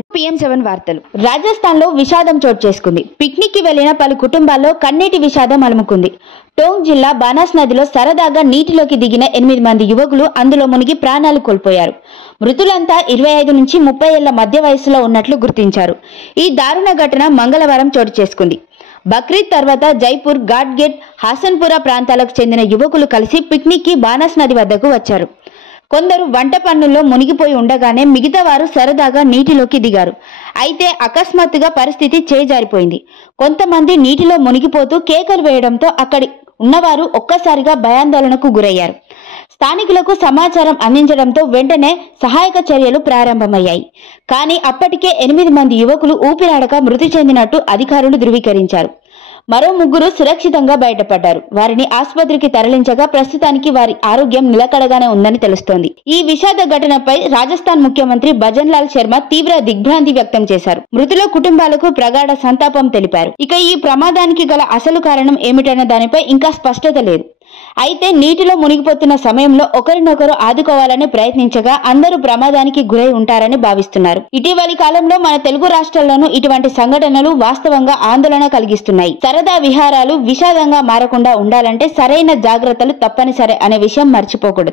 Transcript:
PM7 వార్తలు. రాజస్థాన్లో విషాదం చోటు చేసుకుంది. పిక్నిక్ కి వెళ్లిన పలు కుటుంబాల్లో కన్నీటి విషాదం అలుముకుంది. టోంక్ జిల్లా బానాస్ నదిలో సరదాగా నీటిలోకి దిగిన 8 మంది యువకులు అందులో మునిగి ప్రాణాలు కోల్పోయారు. మృతులంతా 25 నుంచి 30 ఏళ్ల మధ్య వయసులో ఉన్నట్లు గుర్తించారు. ఈ దారుణ ఘటన మంగళవారం చోటు చేసుకుంది. బక్రీద్ తర్వాత జైపూర్, ఘాట్గేట్, హాసన్పురా ప్రాంతాలకు చెందిన యువకులు కలిసి పిక్నిక్ కి బానాస్ నది వద్దకు వచ్చారు. కొందరు వంట పన్నుల్లో మునిగిపోయి ఉండగానే మిగతా వారు సరదాగా నీటిలోకి దిగారు. అయితే అకస్మాత్తుగా పరిస్థితి చేజారిపోయింది. కొంతమంది నీటిలో మునిగిపోతూ కేకలు వేయడంతో అక్కడి ఉన్నవారు ఒక్కసారిగా భయాందోళనకు గురయ్యారు. స్థానికులకు సమాచారం అందించడంతో వెంటనే సహాయక చర్యలు ప్రారంభమయ్యాయి. కానీ అప్పటికే 8 మంది యువకులు ఊపిరాడక మృతి చెందినట్టు అధికారులు ధృవీకరించారు. మరో 3 సురక్షితంగా బయటపడ్డారు. వారిని ఆసుపత్రికి తరలించగా ప్రస్తుతానికి వారి ఆరోగ్యం నిలకడగానే ఉందని తెలుస్తోంది. ఈ విషాద ఘటనపై రాజస్థాన్ ముఖ్యమంత్రి భజన్ లాల్ శర్మ తీవ్ర దిగ్భ్రాంతి వ్యక్తం చేశారు. మృతుల కుటుంబాలకు ప్రగాఢ సంతాపం తెలిపారు. ఇక ఈ ప్రమాదానికి గల అసలు కారణం ఏమిటన్న దానిపై ఇంకా స్పష్టత లేదు. అయితే నీటిలో మునిగిపోతున్న సమయంలో ఒకరినొకరు ఆదుకోవాలని ప్రయత్నించగా అందరూ ప్రమాదానికి గురై ఉంటారని భావిస్తున్నారు. ఇటీవలి కాలంలో మన తెలుగు రాష్ట్రాల్లోనూ ఇటువంటి సంఘటనలు వాస్తవంగా ఆందోళన కలిగిస్తున్నాయి. సరదా విహారాలు విషాదంగా మారకుండా ఉండాలంటే సరైన జాగ్రత్తలు తప్పనిసరి అనే విషయం మర్చిపోకూడదు.